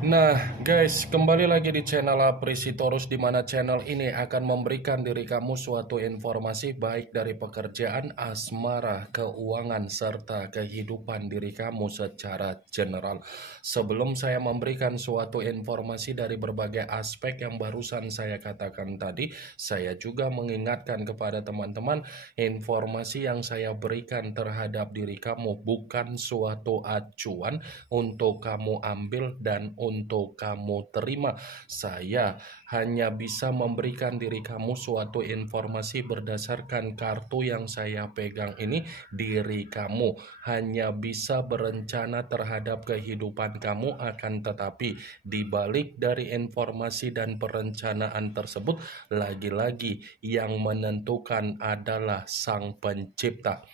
Nah guys, kembali lagi di channel Aprisitorus, di mana channel ini akan memberikan diri kamu suatu informasi baik dari pekerjaan, asmara, keuangan, serta kehidupan diri kamu secara general. Sebelum saya memberikan suatu informasi dari berbagai aspek yang barusan saya katakan tadi, saya juga mengingatkan kepada teman-teman, informasi yang saya berikan terhadap diri kamu bukan suatu acuan untuk kamu ambil dan untuk kamu terima. Saya hanya bisa memberikan diri kamu suatu informasi berdasarkan kartu yang saya pegang ini. Diri kamu hanya bisa berencana terhadap kehidupan kamu, akan tetapi dibalik dari informasi dan perencanaan tersebut, lagi-lagi yang menentukan adalah Sang Pencipta.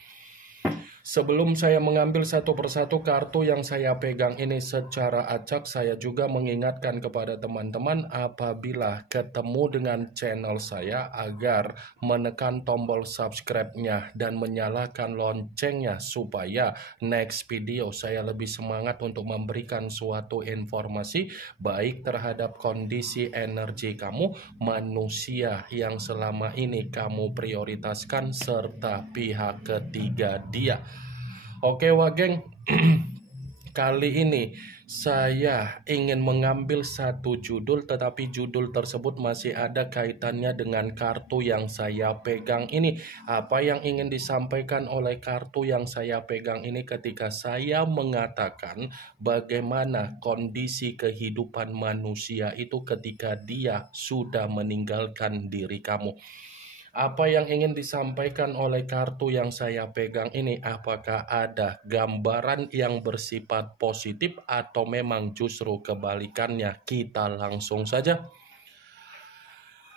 Sebelum saya mengambil satu persatu kartu yang saya pegang ini secara acak, saya juga mengingatkan kepada teman-teman apabila ketemu dengan channel saya agar menekan tombol subscribe-nya dan menyalakan loncengnya supaya next video saya lebih semangat untuk memberikan suatu informasi baik terhadap kondisi energi kamu, manusia yang selama ini kamu prioritaskan, serta pihak ketiga dia. Oke Wageng, kali ini saya ingin mengambil satu judul, tetapi judul tersebut masih ada kaitannya dengan kartu yang saya pegang ini. Apa yang ingin disampaikan oleh kartu yang saya pegang ini ketika saya mengatakan bagaimana kondisi kehidupan manusia itu ketika dia sudah meninggalkan diri kamu. Apa yang ingin disampaikan oleh kartu yang saya pegang ini? Apakah ada gambaran yang bersifat positif atau memang justru kebalikannya? Kita langsung saja.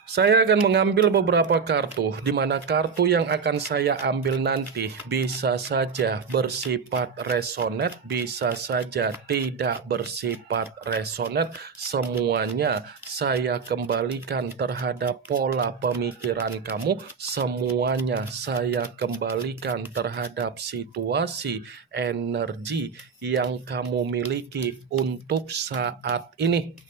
Saya akan mengambil beberapa kartu, di mana kartu yang akan saya ambil nanti bisa saja bersifat resonate, bisa saja tidak bersifat resonate. Semuanya saya kembalikan terhadap pola pemikiran kamu, semuanya saya kembalikan terhadap situasi energi yang kamu miliki untuk saat ini.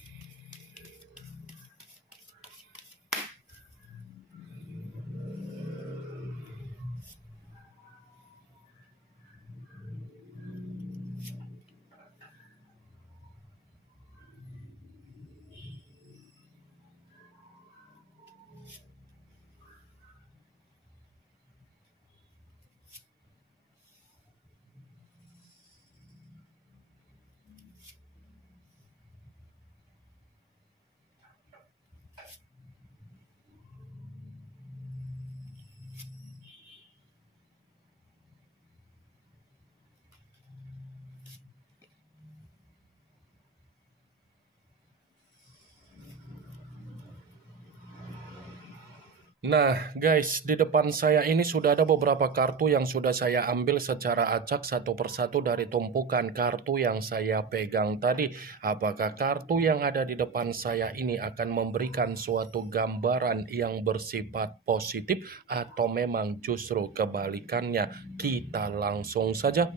Nah guys, di depan saya ini sudah ada beberapa kartu yang sudah saya ambil secara acak satu persatu dari tumpukan kartu yang saya pegang tadi. Apakah kartu yang ada di depan saya ini akan memberikan suatu gambaran yang bersifat positif atau memang justru kebalikannya? Kita langsung saja.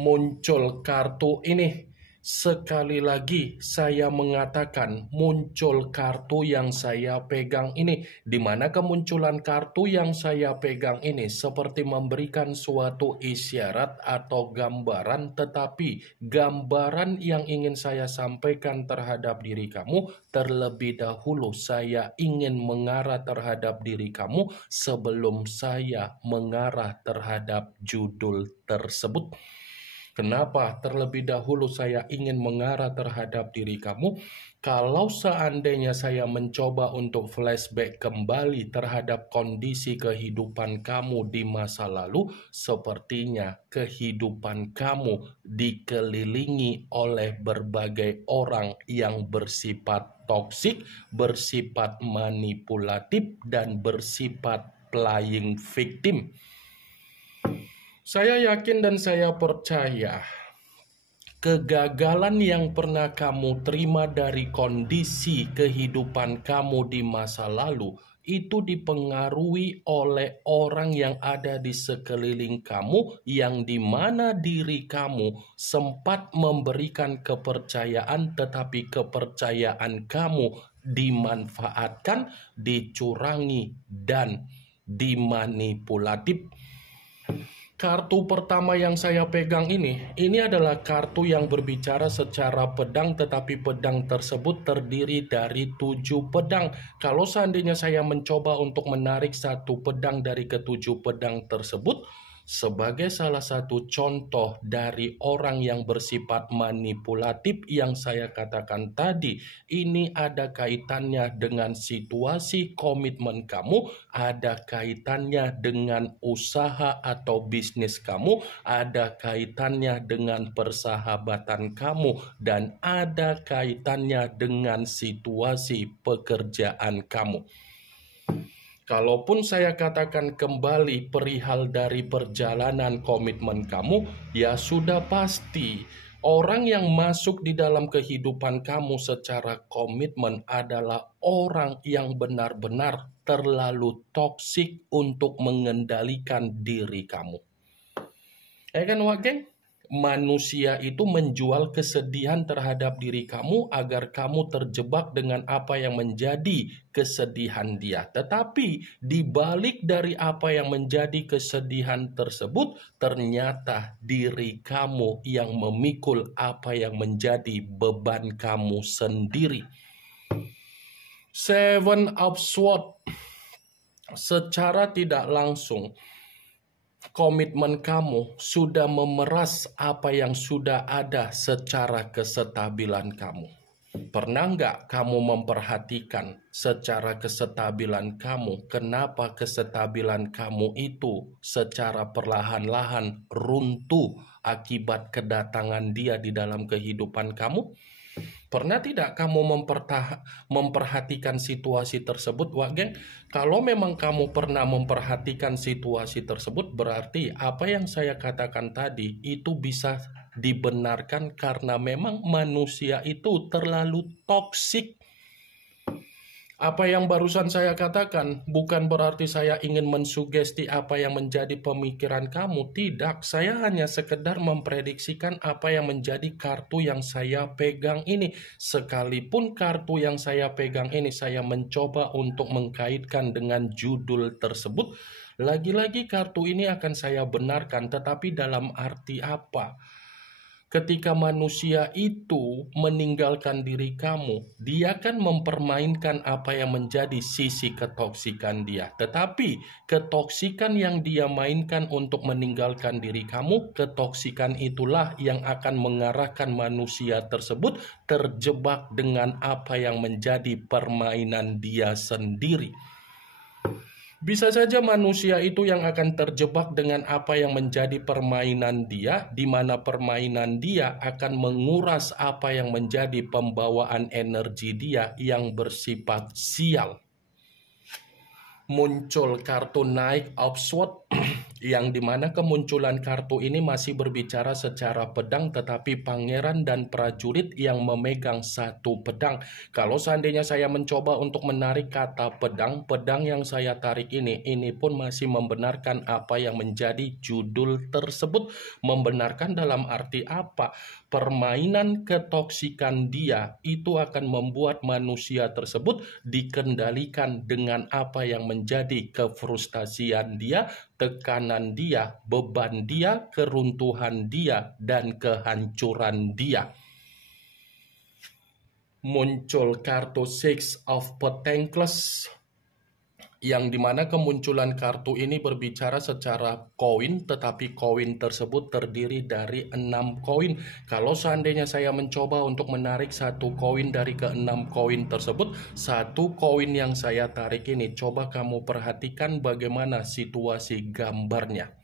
Muncul kartu ini. Sekali lagi saya mengatakan muncul kartu yang saya pegang ini, di mana kemunculan kartu yang saya pegang ini seperti memberikan suatu isyarat atau gambaran, tetapi gambaran yang ingin saya sampaikan terhadap diri kamu, terlebih dahulu saya ingin mengarah terhadap diri kamu sebelum saya mengarah terhadap judul tersebut. Kenapa terlebih dahulu saya ingin mengarah terhadap diri kamu? Kalau seandainya saya mencoba untuk flashback kembali terhadap kondisi kehidupan kamu di masa lalu, sepertinya kehidupan kamu dikelilingi oleh berbagai orang yang bersifat toksik, bersifat manipulatif, dan bersifat playing victim. Saya yakin dan saya percaya kegagalan yang pernah kamu terima dari kondisi kehidupan kamu di masa lalu itu dipengaruhi oleh orang yang ada di sekeliling kamu, yang dimana diri kamu sempat memberikan kepercayaan, tetapi kepercayaan kamu dimanfaatkan, dicurangi, dan dimanipulatif. Kartu pertama yang saya pegang ini adalah kartu yang berbicara secara pedang, tetapi pedang tersebut terdiri dari 7 pedang. Kalau seandainya saya mencoba untuk menarik satu pedang dari ketujuh pedang tersebut, sebagai salah satu contoh dari orang yang bersifat manipulatif yang saya katakan tadi, ini ada kaitannya dengan situasi komitmen kamu, ada kaitannya dengan usaha atau bisnis kamu, ada kaitannya dengan persahabatan kamu, dan ada kaitannya dengan situasi pekerjaan kamu. Kalaupun saya katakan kembali perihal dari perjalanan komitmen kamu, ya sudah pasti orang yang masuk di dalam kehidupan kamu secara komitmen adalah orang yang benar-benar terlalu toksik untuk mengendalikan diri kamu. Kan Wak Geng? Manusia itu menjual kesedihan terhadap diri kamu agar kamu terjebak dengan apa yang menjadi kesedihan dia. Tetapi di balik dari apa yang menjadi kesedihan tersebut, ternyata diri kamu yang memikul apa yang menjadi beban kamu sendiri. Seven of Swords, secara tidak langsung komitmen kamu sudah memeras apa yang sudah ada secara kestabilan kamu. Pernah nggak kamu memperhatikan secara kestabilan kamu, kenapa kestabilan kamu itu secara perlahan-lahan runtuh akibat kedatangan dia di dalam kehidupan kamu? Pernah tidak kamu memperhatikan situasi tersebut, Wak Geng? Kalau memang kamu pernah memperhatikan situasi tersebut, berarti apa yang saya katakan tadi itu bisa dibenarkan karena memang manusia itu terlalu toksik. Apa yang barusan saya katakan bukan berarti saya ingin mensugesti apa yang menjadi pemikiran kamu. Tidak, saya hanya sekedar memprediksikan apa yang menjadi kartu yang saya pegang ini. Sekalipun kartu yang saya pegang ini saya mencoba untuk mengkaitkan dengan judul tersebut, lagi-lagi kartu ini akan saya benarkan, tetapi dalam arti apa? Ketika manusia itu meninggalkan diri kamu, dia kan mempermainkan apa yang menjadi sisi ketoksikan dia. Tetapi ketoksikan yang dia mainkan untuk meninggalkan diri kamu, ketoksikan itulah yang akan mengarahkan manusia tersebut terjebak dengan apa yang menjadi permainan dia sendiri. Bisa saja manusia itu yang akan terjebak dengan apa yang menjadi permainan dia, di mana permainan dia akan menguras apa yang menjadi pembawaan energi dia yang bersifat sial. Muncul kartu Knight of Swords yang dimana kemunculan kartu ini masih berbicara secara pedang, tetapi pangeran dan prajurit yang memegang satu pedang. Kalau seandainya saya mencoba untuk menarik kata pedang, pedang yang saya tarik ini pun masih membenarkan apa yang menjadi judul tersebut. Membenarkan dalam arti apa? Permainan ketoksikan dia itu akan membuat manusia tersebut dikendalikan dengan apa yang menjadi kefrustasian dia, tekanan dia, beban dia, keruntuhan dia, dan kehancuran dia. Muncul kartu Six of Pentacles yang dimana kemunculan kartu ini berbicara secara koin, tetapi koin tersebut terdiri dari 6 koin. Kalau seandainya saya mencoba untuk menarik satu koin dari ke-6 koin tersebut, satu koin yang saya tarik ini, coba kamu perhatikan bagaimana situasi gambarnya.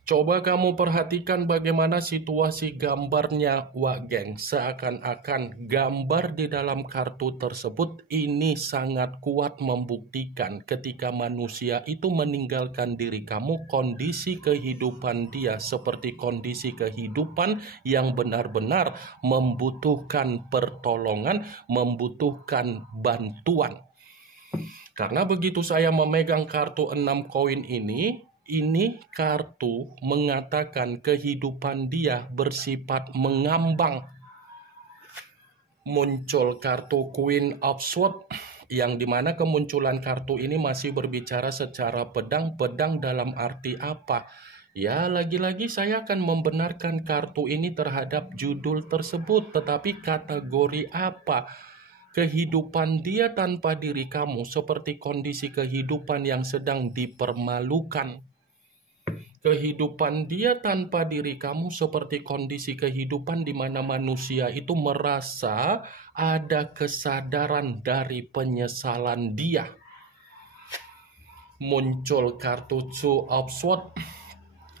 Coba kamu perhatikan bagaimana situasi gambarnya, Wak Geng. Seakan-akan gambar di dalam kartu tersebut ini sangat kuat membuktikan ketika manusia itu meninggalkan diri kamu, kondisi kehidupan dia seperti kondisi kehidupan yang benar-benar membutuhkan pertolongan, membutuhkan bantuan. Karena begitu saya memegang kartu 6 koin ini kartu mengatakan kehidupan dia bersifat mengambang. Muncul kartu Queen of Swords, yang dimana kemunculan kartu ini masih berbicara secara pedang dalam arti apa? Ya, lagi-lagi saya akan membenarkan kartu ini terhadap judul tersebut, tetapi kategori apa? Kehidupan dia tanpa diri kamu seperti kondisi kehidupan yang sedang dipermalukan. Kehidupan dia tanpa diri kamu seperti kondisi kehidupan di mana manusia itu merasa ada kesadaran dari penyesalan dia. Muncul kartu Two of Swords,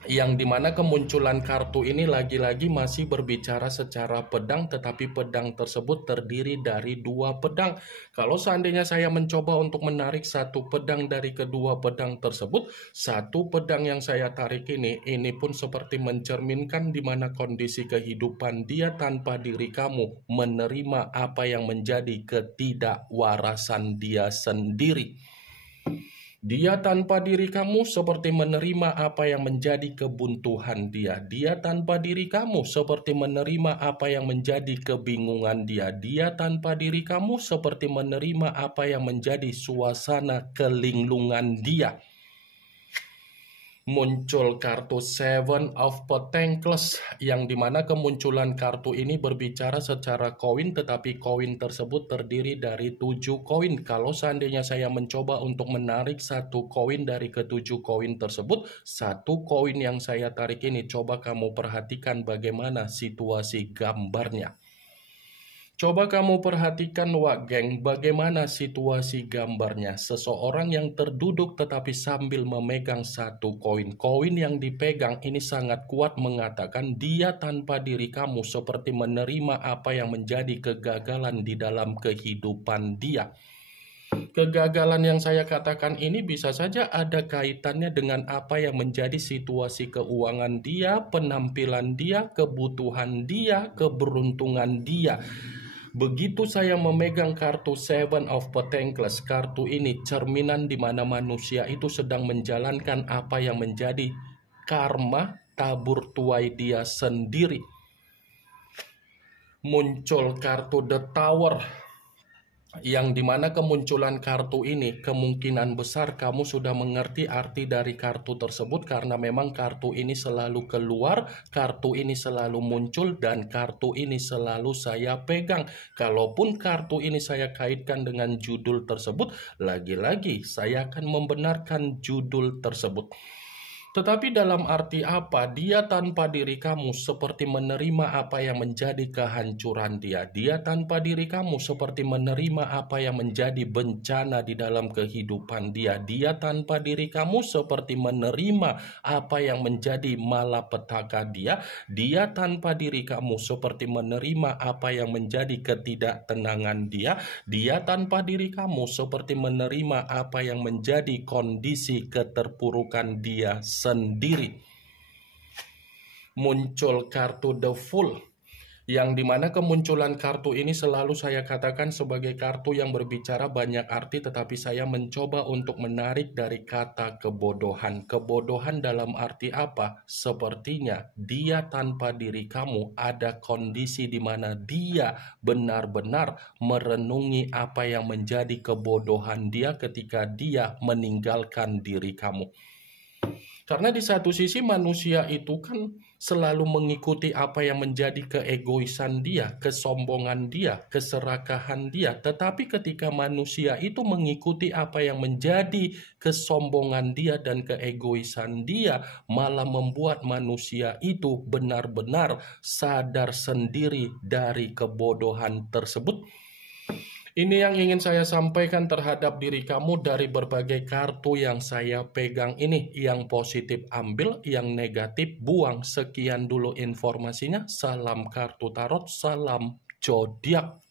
yang dimana kemunculan kartu ini lagi-lagi masih berbicara secara pedang, tetapi pedang tersebut terdiri dari 2 pedang. Kalau seandainya saya mencoba untuk menarik 1 pedang dari kedua pedang tersebut, 1 pedang yang saya tarik ini pun seperti mencerminkan di mana kondisi kehidupan dia tanpa diri kamu menerima apa yang menjadi ketidakwarasan dia sendiri. Dia tanpa diri kamu seperti menerima apa yang menjadi kebuntuan dia. Dia tanpa diri kamu seperti menerima apa yang menjadi kebingungan dia. Dia tanpa diri kamu seperti menerima apa yang menjadi suasana kelinglungan dia. Muncul kartu Seven of Pentacles, yang dimana kemunculan kartu ini berbicara secara koin, tetapi koin tersebut terdiri dari 7 koin. Kalau seandainya saya mencoba untuk menarik 1 koin dari ke-7 koin tersebut, 1 koin yang saya tarik ini, coba kamu perhatikan bagaimana situasi gambarnya. Coba kamu perhatikan, Wak Geng, bagaimana situasi gambarnya. Seseorang yang terduduk tetapi sambil memegang 1 koin. Koin yang dipegang ini sangat kuat mengatakan dia tanpa diri kamu seperti menerima apa yang menjadi kegagalan di dalam kehidupan dia. Kegagalan yang saya katakan ini bisa saja ada kaitannya dengan apa yang menjadi situasi keuangan dia, penampilan dia, kebutuhan dia, keberuntungan dia. Begitu saya memegang kartu Seven of Pentacles, kartu ini cerminan di mana manusia itu sedang menjalankan apa yang menjadi karma tabur tuai dia sendiri. Muncul kartu The Tower, yang dimana kemunculan kartu ini kemungkinan besar kamu sudah mengerti arti dari kartu tersebut, karena memang kartu ini selalu keluar, kartu ini selalu muncul, dan kartu ini selalu saya pegang. Kalaupun kartu ini saya kaitkan dengan judul tersebut, lagi-lagi saya akan membenarkan judul tersebut. Tetapi dalam arti apa? Dia tanpa diri kamu seperti menerima apa yang menjadi kehancuran dia. Dia tanpa diri kamu seperti menerima apa yang menjadi bencana di dalam kehidupan dia. Dia tanpa diri kamu seperti menerima apa yang menjadi malapetaka dia. Dia tanpa diri kamu seperti menerima apa yang menjadi ketidaktenangan dia. Dia tanpa diri kamu seperti menerima apa yang menjadi kondisi keterpurukan dia sendiri. Muncul kartu The Fool, yang dimana kemunculan kartu ini selalu saya katakan sebagai kartu yang berbicara banyak arti, tetapi saya mencoba untuk menarik dari kata kebodohan. Kebodohan dalam arti apa? Sepertinya dia tanpa diri kamu ada kondisi di mana dia benar-benar merenungi apa yang menjadi kebodohan dia ketika dia meninggalkan diri kamu. Karena di satu sisi manusia itu kan selalu mengikuti apa yang menjadi keegoisan dia, kesombongan dia, keserakahan dia. Tetapi ketika manusia itu mengikuti apa yang menjadi kesombongan dia dan keegoisan dia, malah membuat manusia itu benar-benar sadar sendiri dari kebodohan tersebut. Ini yang ingin saya sampaikan terhadap diri kamu dari berbagai kartu yang saya pegang ini. Yang positif ambil, yang negatif buang. Sekian dulu informasinya. Salam kartu tarot, salam zodiak.